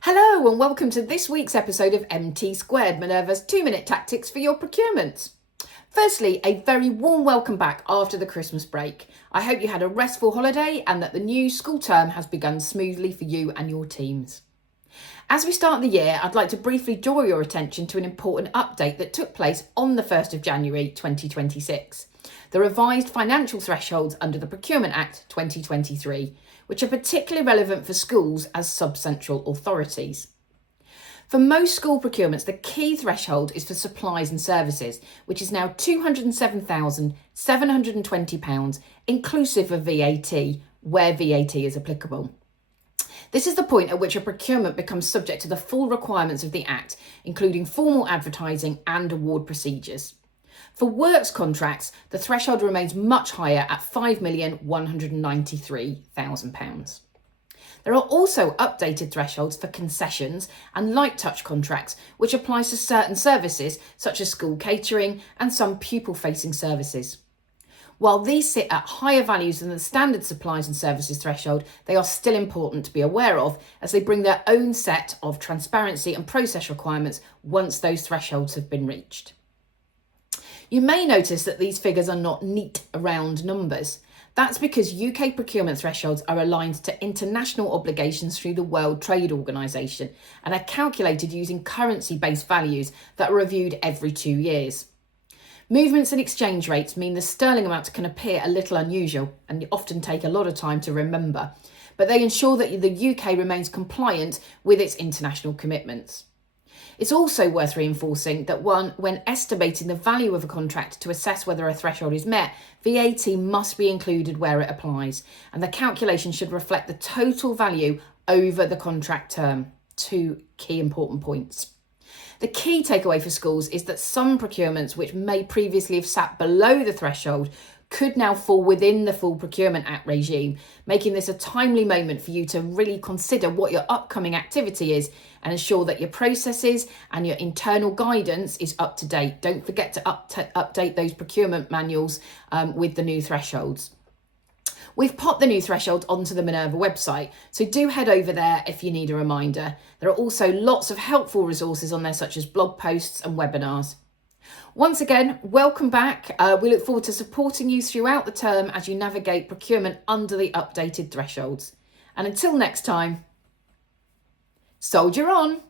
Hello and welcome to this week's episode of MT Squared, Minerva's 2-minute tactics for your procurement. Firstly, a very warm welcome back after the Christmas break. I hope you had a restful holiday and that the new school term has begun smoothly for you and your teams. As we start the year, I'd like to briefly draw your attention to an important update that took place on the 1st of January 2026. The revised financial thresholds under the Procurement Act 2023, which are particularly relevant for schools as sub-central authorities. For most school procurements, the key threshold is for supplies and services, which is now £207,720, inclusive of VAT, where VAT is applicable. This is the point at which a procurement becomes subject to the full requirements of the Act, including formal advertising and award procedures. For works contracts, the threshold remains much higher at £5,193,000. There are also updated thresholds for concessions and light touch contracts, which applies to certain services such as school catering and some pupil-facing services. While these sit at higher values than the standard supplies and services threshold, they are still important to be aware of as they bring their own set of transparency and process requirements once those thresholds have been reached. You may notice that these figures are not neat, round numbers. That's because UK procurement thresholds are aligned to international obligations through the World Trade Organization and are calculated using currency-based values that are reviewed every 2 years. Movements in exchange rates mean the sterling amounts can appear a little unusual and often take a lot of time to remember, but they ensure that the UK remains compliant with its international commitments. It's also worth reinforcing that when estimating the value of a contract to assess whether a threshold is met, VAT must be included where it applies, and the calculation should reflect the total value over the contract term. 2 key important points. The key takeaway for schools is that some procurements which may previously have sat below the threshold could now fall within the full Procurement Act regime, making this a timely moment for you to really consider what your upcoming activity is and ensure that your processes and your internal guidance is up to date. Don't forget to update those procurement manuals with the new thresholds. We've popped the new threshold onto the Minerva website, so do head over there if you need a reminder. There are also lots of helpful resources on there, such as blog posts and webinars. Once again, welcome back. We look forward to supporting you throughout the term as you navigate procurement under the updated thresholds. And until next time, soldier on!